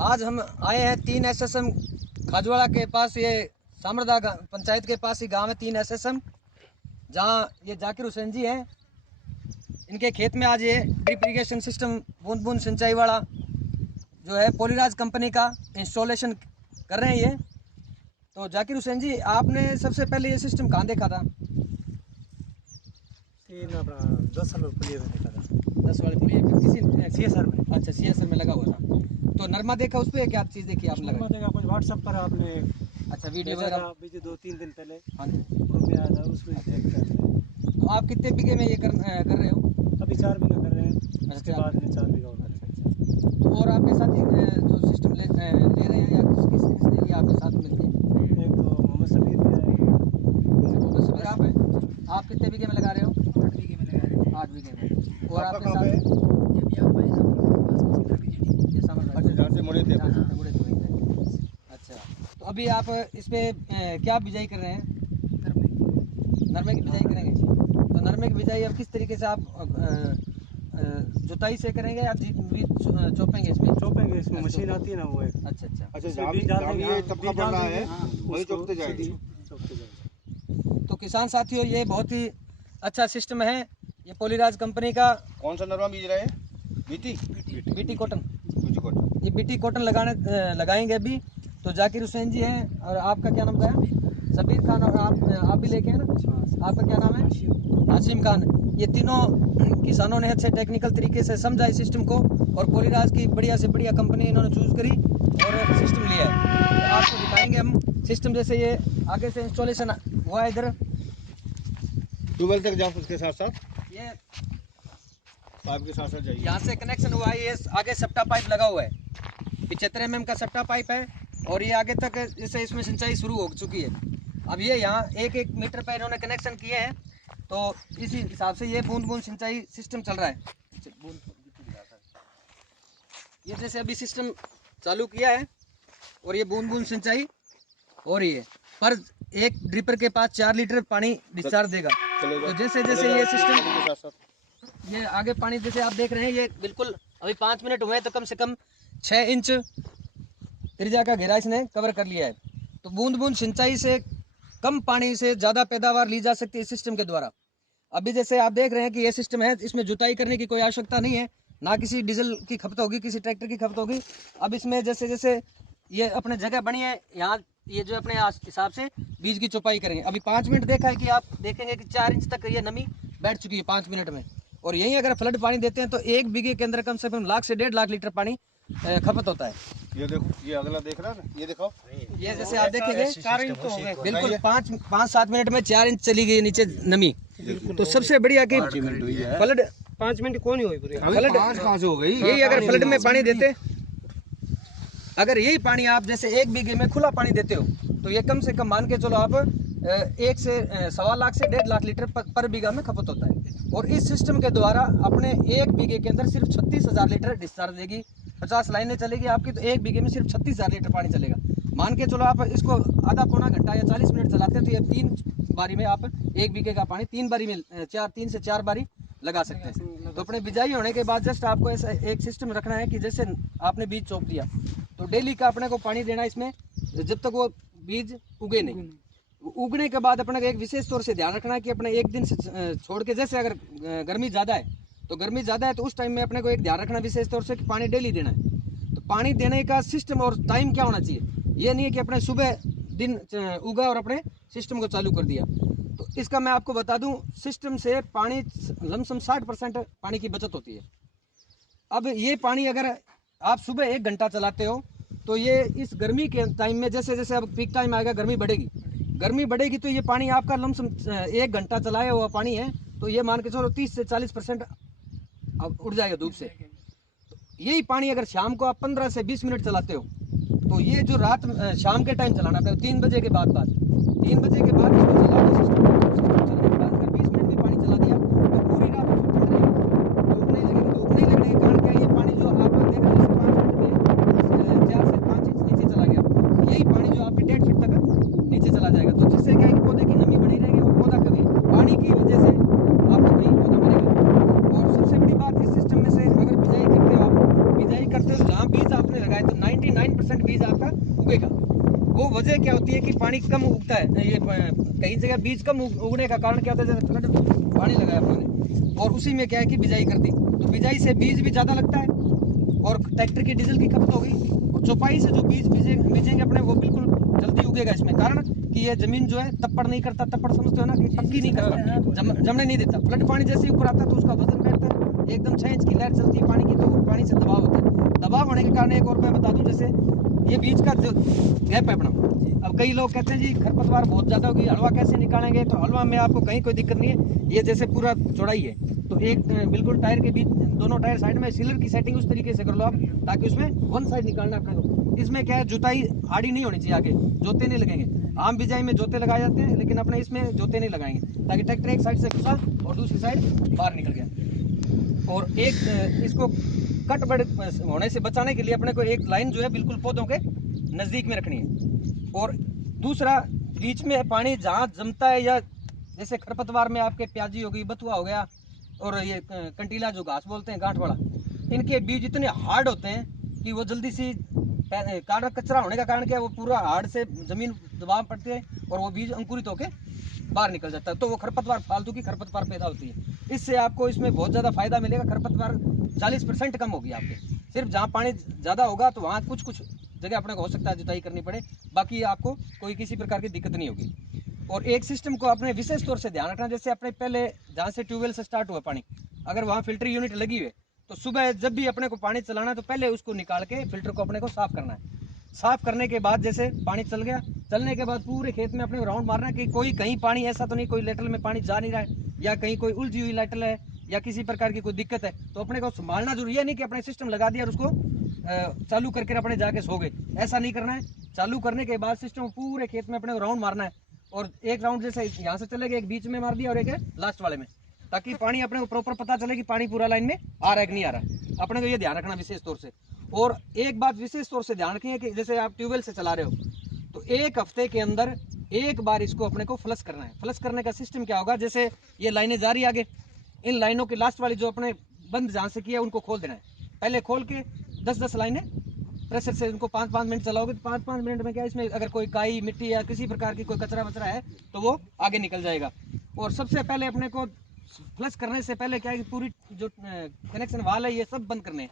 आज हम आए हैं 3 SSM खाजवाड़ा के पास, ये सामरदा पंचायत के पास ही गांव है 3 SSM, जहां ये जाकिर हुसैन जी हैं। इनके खेत में आज ये ड्रिप इरिगेशन सिस्टम बूंद बूंद सिंचाई वाला जो है पॉलीराज कंपनी का इंस्टॉलेशन कर रहे हैं ये। तो जाकिर हुसैन जी, आपने सबसे पहले ये सिस्टम कहाँ देखा था? 10 साल पुलिया में देखा था। 10 वाले पुलिया पे किसी CSR में। अच्छा, CSR में लगा हुआ था। तो नरमा देखा, उस पर क्या चीज़ देखी आपने? नरमा देखा कुछ व्हाट्सएप पर आपने। अच्छा, वीडियो वगैरह बीते 2-3 दिन पहले। हाँ जी, ग्रुप में आया था, उसमें देख कर। तो आप कितने बीघे में ये कर रहे हो? अभी 4 बीघा कर रहे हैं। अच्छा, उसके बाद में 4 बीघा और कर रहे हैं। तो और आपके साथी जो सिस्टम ले रहे हैं या किसने लिया आपके साथ मिलके? एक तो मोहम्मद समीर भी है। तो सभी आप हैं। आप कितने बीघे में लगा रहे हो? 8 बीघे में लगा रहे हैं। 8 बीघे में। और आपके साथ ये भी आप भाई ये सामान अच्छा, जहाँ से मुड़े थे। मुड़े तो वहीं थे। अच्छा, तो अभी आप इस पे क्या बिजाई कर रहे हैं? नरमे की बिजाई करेंगे। तो नरमे की बिजाई अब किस तरीके से आप जुताई से करेंगे या चोपेंगे इसमें? चोपेंगे, इसमें मशीन आती है ना, वो एक। अच्छा अच्छा। अच्छा, जहाँ भी ये टपका पड़ रहा है वही चौकते जाएगी। तो किसान साथियों, ये बहुत ही अच्छा सिस्टम है ये पॉलीराज कंपनी का। कौन सा नरवा बीज रहे हैं? BT BT cotton. BT cotton. ये बीटी कॉटन लगाएंगे अभी। तो जाकिर हुसैन जी हैं, और आपका क्या नाम बताया? सबीर खान। और आप भी लेके हैं ना? आपका क्या नाम है? हाशिम खान। ये तीनों किसानों ने अच्छे टेक्निकल तरीके से समझा इस सिस्टम को, और पॉलीराज की बढ़िया से बढ़िया कंपनी इन्होंने चूज़ करी और सिस्टम लिया है। तो आपको दिखाएंगे हम सिस्टम। जैसे ये आगे से इंस्टॉलेशन हुआ है इधर, ट्यूबवेल तक जाओ, उसके साथ साथ ये पाइप के साथ साथ जाइए। यहाँ से कनेक्शन हुआ है। ये आगे सट्टा पाइप लगा हुआ है, 75 mm का सट्टा पाइप है, और ये आगे तक जैसे इसमें सिंचाई शुरू हो चुकी है। अब ये यहाँ 1-1 मीटर पर इन्होंने कनेक्शन किए हैं, तो इसी हिसाब से ये बूंद बूंद सिंचाई सिस्टम चल रहा है। ये जैसे अभी सिस्टम चालू किया है, और ये बूंद बूंद सिंचाई हो रही है। पर एक ड्रिपर के पास 4 लीटर पानी डिस्चार्ज देगा। तो जैसे जैसे ये सिस्टम, ये आगे पानी जैसे आप देख रहे हैं, ये बिल्कुल अभी 5 मिनट हुए हैं, तो कम से कम 6 इंच त्रिज्या का घेरा इसने कवर कर लिया है। तो बूंद बूंद सिंचाई से कम पानी से ज़्यादा पैदावार ली जा सकती है इस सिस्टम के द्वारा। अभी जैसे आप देख रहे हैं कि ये सिस्टम है, इसमें जुताई करने की कोई आवश्यकता नहीं है, ना किसी डीजल की खपत होगी, किसी ट्रैक्टर की खपत होगी। अब इसमें जैसे जैसे ये अपने जगह बनी है, यहाँ ये जो अपने हिसाब से बीज की चौपाई करेंगे। अभी 5 मिनट देखा है कि आप देखेंगे कि 4 इंच तक ये नमी बैठ चुकी है 5 मिनट में। और यहीं अगर फ्लड पानी देते हैं तो 1 बीघे के अंदर कम से कम 1 से 1.5 लाख लीटर पानी खपत होता है। ये देखो, ये अगला देख रहा है ना, ये दिखाओ। ये जैसे आप देखेंगे 4 इंच तो हो गए बिल्कुल 5-7 मिनट में 4 इंच चली गई नीचे नमी। तो सबसे बढ़िया कि फ्लड 5 मिनट कौन ही हुई पूरी। फ्लड कहाँ से हो गई? यही अगर फ्लड में पानी देते, अगर यही पानी आप जैसे 1 बीघे में खुला पानी देते हो, तो ये कम से कम मान के चलो आप 1 से 1.25 लाख से 1.5 लाख लीटर पर बीघा में खपत होता है। और इस सिस्टम के द्वारा अपने 1 बीघे के अंदर सिर्फ 36,000 लीटर डिस्चार्ज देगी। 50 लाइनें चलेगी आपकी, तो 1 बीघे में सिर्फ 36,000 लीटर पानी चलेगा। मान के चलो आप इसको आधा पौना घंटा या 40 मिनट चलाते हैं, तो ये 3 बारी में आप 1 बीघे का पानी 3 बारी में 3 से 4 बारी लगा सकते हैं। तो अपने बिजाई होने के बाद जस्ट आपको ऐसा एक सिस्टम रखना है कि जैसे आपने बीज चौंप दिया, तो डेली का अपने को पानी देना इसमें, जब तक वो बीज उगे नहीं। उगने के बाद अपने को एक विशेष तौर से ध्यान रखना है कि अपने 1 दिन से छोड़ के, जैसे अगर गर्मी ज़्यादा है तो उस टाइम में अपने को एक ध्यान रखना विशेष तौर से कि पानी डेली देना है। तो पानी देने का सिस्टम और टाइम क्या होना चाहिए, ये नहीं है कि अपने सुबह दिन उगा और अपने सिस्टम को चालू कर दिया। तो इसका मैं आपको बता दूं, सिस्टम से पानी लमसम 60% पानी की बचत होती है। अब ये पानी अगर आप सुबह 1 घंटा चलाते हो, तो ये इस गर्मी के टाइम में जैसे जैसे अब पीक टाइम आएगा, गर्मी बढ़ेगी, तो ये पानी आपका लमसम 1 घंटा चलाया हुआ पानी है, तो ये मान के चलो 30 से 40% अब उड़ जाएगा धूप से। तो यही पानी अगर शाम को आप 15 से 20 मिनट चलाते हो, तो ये जो रात शाम के टाइम चलाना है 3 बजे के बाद 3 बजे के बाद इसको चला दो। सिस्टम चलने के बाद अगर 20 मिनट भी पानी चला दिया, तो पूरी रात उसको ठंड रहेगी, धूप नहीं लगने के कारण क्या, ये पानी जो आप देख रहे हैं 5 मिनट में 4 से 5 इंच नीचे चला गया, यही पानी जो आपके 1.5 फीट तक नीचे चला जाएगा। तो जिससे क्या है कि पौधे की नमी बनी रहेगी, और पौधा कभी पानी की वजह से आपको कहीं पौधा मरेगा। और सबसे बड़ी बात इस सिस्टम में से, अगर बिजाई करते हो, जहाँ बीज आपने लगाए, तो 99 उगेगा। वो वजह क्या होती है कि पानी कम उगता है, ये कई जगह बीज कम उगने का कारण क्या होता है, जैसे फ्लड पानी लगाया अपने और उसी में क्या है कि बिजाई कर दी, तो बिजाई से बीज भी ज़्यादा लगता है और ट्रैक्टर की डीजल की खपत होगी, और चौपाई से जो बीज बीजेंगे अपने वो बिल्कुल जल्दी उगेगा। इसमें कारण कि ये जमीन जो है तप्पड़ नहीं करता, तप्पड़ समझते हो ना कि पक्की नहीं करता, जमने नहीं देता। फ्लड पानी जैसे ही ऊपर आता है तो उसका वजन बैठता है, एकदम 6 इंच की लहर चलती है पानी की, तो पानी से दबाव होता है। दबाव होने के कारण एक और मैं बता दूं, जैसे ये बीज का जो गैप है अपना, अब कई लोग कहते हैं जी खरपतवार बहुत ज़्यादा होगी, हलवा कैसे निकालेंगे, तो हलवा में आपको कहीं कोई दिक्कत नहीं है। ये जैसे पूरा चौड़ाई है तो एक बिल्कुल टायर के बीच दोनों टायर साइड में सीलर की सेटिंग उस तरीके से कर लो आप, ताकि उसमें वन साइड निकालना अपने को। इसमें क्या है, जुताई आड़ी नहीं होनी चाहिए, आगे जोते नहीं लगेंगे। आम बिजाई में जोते लगाए जाते हैं, लेकिन अपने इसमें जोते नहीं लगाएंगे, ताकि ट्रैक्टर एक साइड से घुसा और दूसरी साइड बाहर निकल गया। और एक इसको कट बड़ होने से बचाने के लिए अपने को एक लाइन जो है बिल्कुल पौधों के नज़दीक में रखनी है। और दूसरा, बीच में पानी जहाँ जमता है, या जैसे खरपतवार में आपके प्याजी हो गई, बथुआ हो गया, और ये कंटीला जो घास बोलते हैं गांठ वाला, इनके बीज इतने हार्ड होते हैं कि वो जल्दी सी कारण कचरा होने का कारण क्या है, वो पूरा हार्ड से जमीन दबाव पड़ती है और वो बीज अंकुरित होकर बाहर निकल जाता है, तो वो खरपतवार फालतू की खरपतवार पैदा होती है। इससे आपको इसमें बहुत ज़्यादा फायदा मिलेगा। खरपतवार 40% कम होगी आपके। सिर्फ जहाँ पानी ज़्यादा होगा तो वहाँ कुछ कुछ जगह अपने को हो सकता है जुताई करनी पड़े, बाकी आपको कोई किसी प्रकार की दिक्कत नहीं होगी। और एक सिस्टम को अपने विशेष तौर से ध्यान रखना, जैसे अपने पहले जहाँ से ट्यूबवेल से स्टार्ट हुआ पानी, अगर वहाँ फिल्टर यूनिट लगी हुई है तो सुबह जब भी अपने को पानी चलाना है तो पहले उसको निकाल के फिल्टर को अपने को साफ करना है। साफ करने के बाद जैसे पानी चल गया, चलने के बाद पूरे खेत में अपने राउंड मारना है कि कोई कहीं पानी ऐसा तो नहीं, कोई लेटल में पानी जा नहीं रहा है, या कहीं कोई उलझी हुई लेटल है, या किसी प्रकार की कोई दिक्कत है, तो अपने को संभालना जरूरी है। नहीं कि अपने सिस्टम लगा दिया और उसको चालू करके अपने जाके सो गए, ऐसा नहीं करना है। चालू करने के बाद सिस्टम पूरे खेत में अपने को राउंड मारना है, और एक राउंड जैसे यहाँ से चलेगा, एक बीच में मार दिया और एक लास्ट वाले में, ताकि पानी अपने को प्रॉपर पता चले कि पानी पूरा लाइन में आ रहा है कि नहीं आ रहा है। अपने को ये ध्यान रखना विशेष तौर से। और एक बात विशेष तौर से ध्यान रखें कि जैसे आप ट्यूबवेल से चला रहे हो तो एक हफ्ते के अंदर एक बार इसको अपने को फ्लश करना है। फ्लश करने का सिस्टम क्या होगा, जैसे ये लाइनें जा रही आगे, इन लाइनों की लास्ट वाली जो अपने बंद जहाँ से किया उनको खोल देना है। पहले खोल के 10-10 लाइनें प्रेशर से उनको 5-5 मिनट चलाओगे तो 5-5 मिनट में क्या, इसमें अगर कोई काई मिट्टी या किसी प्रकार की कोई कचरा वचरा है तो वो आगे निकल जाएगा। और सबसे पहले अपने को फ्लश करने से पहले क्या है कि पूरी जो कनेक्शन वाल है ये सब बंद करने हैं।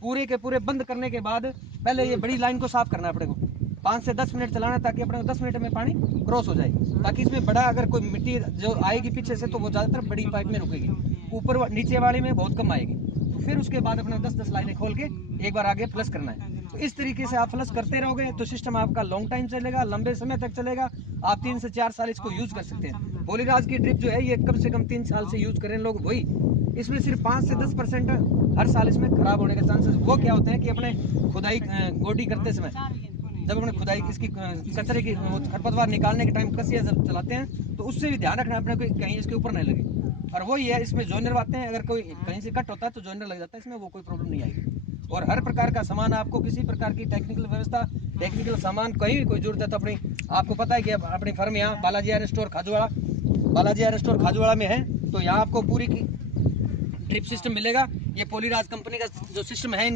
पूरे के पूरे बंद करने के बाद पहले ये बड़ी लाइन को साफ करना है अपने को। 5 से 10 मिनट चलाना है, ताकि अपने को 10 मिनट में पानी क्रॉस हो जाए, ताकि इसमें बड़ा अगर कोई मिट्टी जो आएगी पीछे से तो वो ज़्यादातर बड़ी पाइप में रुकेगी, ऊपर नीचे वाले में बहुत कम आएगी। तो फिर उसके बाद अपने 10-10 लाइनें खोल के एक बार आगे फ्लश करना है। तो इस तरीके से आप फ्लश करते रहोगे तो सिस्टम आपका लॉन्ग टाइम चलेगा, लंबे समय तक चलेगा। आप 3 से 4 साल इसको यूज कर सकते हैं। पोलीराज की ड्रिप जो है ये कम से कम 3 साल से यूज करें लोग, वही इसमें सिर्फ 5 से 10% हर साल इसमें खराब होने के चांसेस वो क्या होते हैं कि अपने खुदाई गोडी करते समय जब अपने खुदाई इसकी कचरे की खरपतवार निकालने के टाइम कसिया जब चलाते हैं तो उससे भी ध्यान रखना अपने को कहीं इसके ऊपर नहीं लगे। और वही है, इसमें जॉइनर आते हैं, अगर कोई कहीं से कट होता है तो जॉइनर लग जाता है, इसमें वो कोई प्रॉब्लम नहीं आएगी। और हर प्रकार का सामान आपको किसी प्रकार की टेक्निकल व्यवस्था, टेक्निकल सामान कहीं भी कोई जरूरत है तो अपनी आपको पता है कि अपनी फर्म यहाँ बालाजी आयरन स्टोर खाजूवाड़ा में है, तो यहाँ आपको पूरी की ड्रिप सिस्टम मिलेगा। ये पोलीराज कंपनी का जो सिस्टम है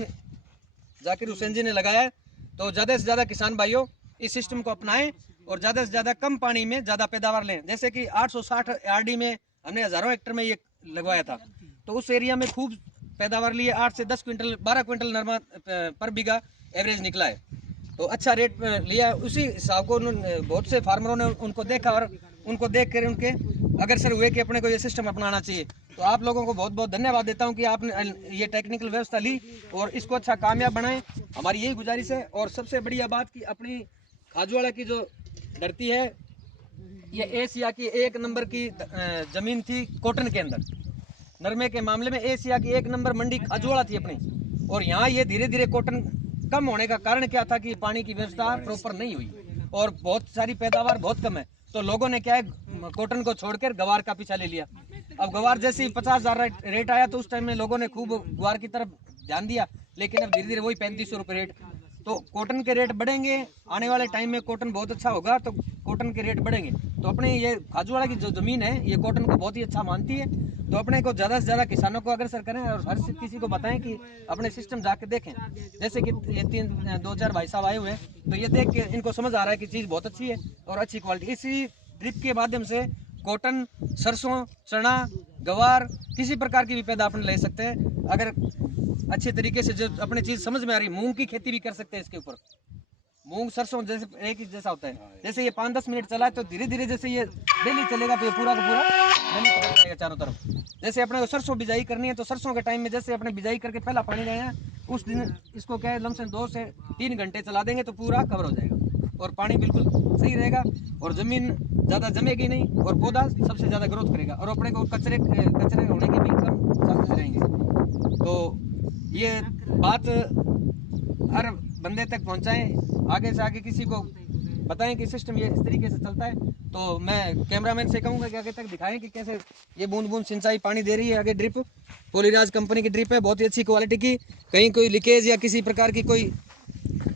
जाकिर हुसैन जी ने लगाया है। तो ज़्यादा से ज़्यादा किसान भाइयों इस सिस्टम को अपनाएं और ज़्यादा से ज़्यादा कम पानी में ज़्यादा पैदावार लें। जैसे कि 860 आरडी में हमने हज़ारों हेक्टर में ये लगवाया था, तो उस एरिया में खूब पैदावार लिए 8 से 10 क्विंटल 12 क्विंटल नरमा पर बीघा एवरेज निकला है। तो अच्छा रेट लिया। उसी हिसाब को बहुत से फार्मरों ने उनको देखा और उनको देख कर उनके अग्रसर हुए कि अपने को ये सिस्टम अपनाना चाहिए। तो आप लोगों को बहुत बहुत धन्यवाद देता हूं कि आपने ये टेक्निकल व्यवस्था ली और इसको अच्छा कामयाब बनाएं, हमारी यही गुजारिश है। और सबसे बढ़िया बात कि अपनी खाजूवाड़ा की जो धरती है ये एशिया की 1 नंबर की ज़मीन थी कॉटन के अंदर। नरमे के मामले में एशिया की 1 नंबर मंडी खाजूवाड़ा थी अपनी। और यहाँ ये धीरे धीरे कॉटन कम होने का कारण क्या था कि पानी की व्यवस्था प्रॉपर नहीं हुई और बहुत सारी पैदावार बहुत कम है। तो लोगों ने क्या है कॉटन को छोड़कर गवार का पीछा ले लिया। अब गवार जैसे ही 50,000 रेट आया तो उस टाइम में लोगों ने खूब गवार की तरफ ध्यान दिया, लेकिन अब धीरे धीरे वही 3500 रुपये रेट। तो कॉटन के रेट बढ़ेंगे, आने वाले टाइम में कॉटन बहुत अच्छा होगा तो कॉटन के रेट बढ़ेंगे। तो अपने ये खाजूवाड़ा की जो ज़मीन है ये कॉटन को बहुत ही अच्छा मानती है तो अपने को ज़्यादा से ज़्यादा किसानों को अग्रसर करें और हर किसी को बताएं कि अपने सिस्टम जाके देखें। जैसे कि ये 2-4 भाई साहब आए हुए हैं, तो ये देख के इनको समझ आ रहा है कि चीज़ बहुत अच्छी है और अच्छी क्वालिटी। इसी ड्रिप के माध्यम से कॉटन, सरसों, चना, गवार, किसी प्रकार की भी पैदा अपन ले सकते हैं। अगर अच्छे तरीके से जो अपनी चीज़ समझ में आ रही, मूंग की खेती भी कर सकते हैं इसके ऊपर। मूंग सरसों जैसे एक ही जैसा होता है। जैसे ये 5-10 मिनट चला है तो धीरे धीरे जैसे ये डेली चलेगा तो ये पूरा का पूरा जमीन पर जाएगा चारों तरफ। जैसे अपने को सरसों बिजाई करनी है तो सरसों के टाइम में जैसे अपने बिजाई करके पहला पानी देंगे, उस दिन इसको क्या है लमसम 2 से 3 घंटे चला देंगे तो पूरा कवर हो जाएगा और पानी बिल्कुल सही रहेगा और ज़मीन ज़्यादा जमेगी नहीं और पौधा सबसे ज़्यादा ग्रोथ करेगा और अपने को कचरे होने के भी कम चांसेस रहेंगे। तो ये बात हर बंदे तक पहुंचाएं, आगे से आगे किसी को बताएं कि सिस्टम ये इस तरीके से चलता है। तो मैं कैमरामैन से कहूँगा कि आगे तक दिखाएं कि कैसे ये बूंद बूंद सिंचाई पानी दे रही है। आगे ड्रिप पोलीराज कंपनी की ड्रिप है, बहुत ही अच्छी क्वालिटी की, कहीं कोई लीकेज या किसी प्रकार की कोई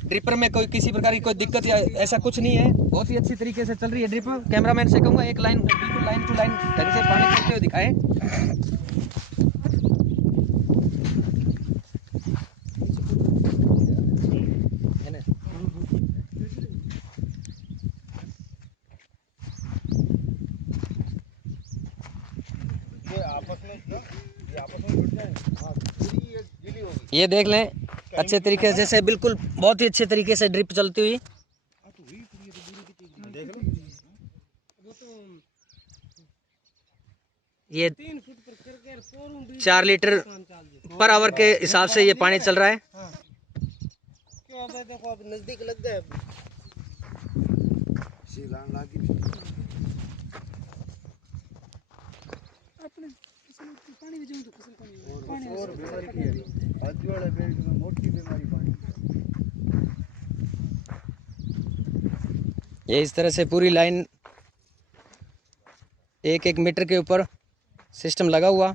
ड्रिपर में कोई किसी प्रकार की कोई दिक्कत या ऐसा कुछ नहीं है, बहुत ही अच्छी तरीके से चल रही है ड्रिप। कैमरामैन से कहूँगा एक लाइन बिल्कुल लाइन टू लाइन ढंग से पानी चलते हुए दिखाएं। ये देख लें अच्छे तरीके से, जैसे बिल्कुल बहुत ही अच्छे तरीके से ड्रिप चलती हुई। ये 4 लीटर पर आवर के हिसाब से ये पानी चल रहा है। देखो अब नजदीक लग गए। ये इस तरह से पूरी लाइन 1-1 मीटर के ऊपर सिस्टम लगा हुआ,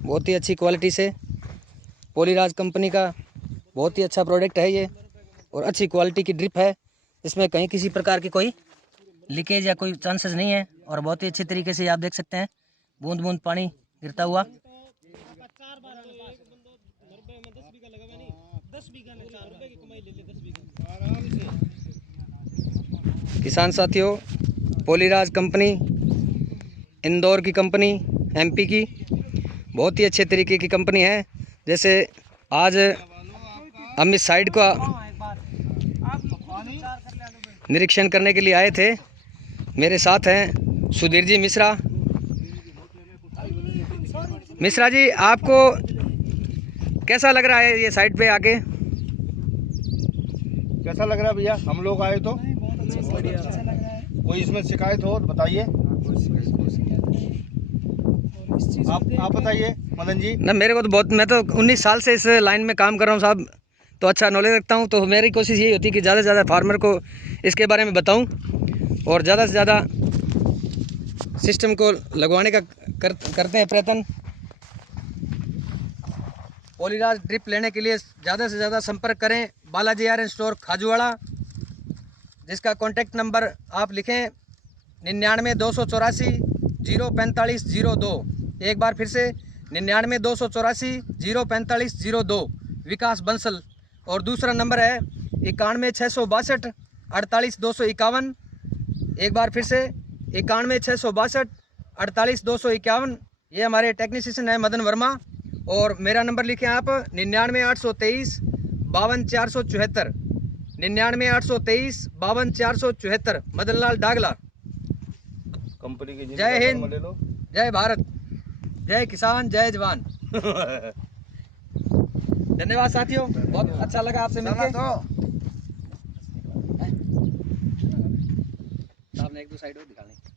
बहुत ही अच्छी क्वालिटी से। पोलीराज कंपनी का बहुत ही अच्छा प्रोडक्ट है ये और अच्छी क्वालिटी की ड्रिप है। इसमें कहीं किसी प्रकार की कोई लीकेज या कोई चांसेस नहीं है और बहुत ही अच्छे तरीके से आप देख सकते हैं बूंद बूंद पानी गिरता हुआ। किसान साथियों, पोलीराज कंपनी इंदौर की कंपनी, एमपी की, बहुत ही अच्छे तरीके की कंपनी है। जैसे आज हम इस साइड का निरीक्षण करने के लिए आए थे, मेरे साथ हैं सुधीर जी मिश्रा। मिश्रा जी, आपको कैसा लग रहा है ये साइड पे आके? कैसा लग रहा है भैया? हम लोग आए तो कोई इसमें शिकायत हो तो बताइए। आप बताइए मदन जी। ना मेरे को तो बहुत, मैं तो 19 साल से इस लाइन में काम कर रहा हूँ साहब, तो अच्छा नॉलेज रखता हूँ। तो मेरी कोशिश यही होती है कि ज़्यादा से ज़्यादा फार्मर को इसके बारे में बताऊँ और ज़्यादा से ज़्यादा सिस्टम को लगवाने का करते हैं प्रयत्न। पोलीराज ड्रिप लेने के लिए ज़्यादा से ज़्यादा संपर्क करें बालाजी आयरन स्टोर खाजूवाड़ा, जिसका कॉन्टैक्ट नंबर आप लिखें 99-284 04502। एक बार फिर से 99-284 04502, विकास बंसल। और दूसरा नंबर है 91-662 48-251। एक बार फिर से 91-662 48-251। ये हमारे टेक्नीशियन है मदन वर्मा। और मेरा नंबर लिखें आप 99-823 52-474, 99-823 52-474, मदन लाल डागला। कंपनी की जय हिंद, जय भारत, जय किसान, जय जवान। धन्यवाद साथियों, बहुत अच्छा लगा आपसे मिलकर। साहब ने 1-2 साइड और दिखा लें।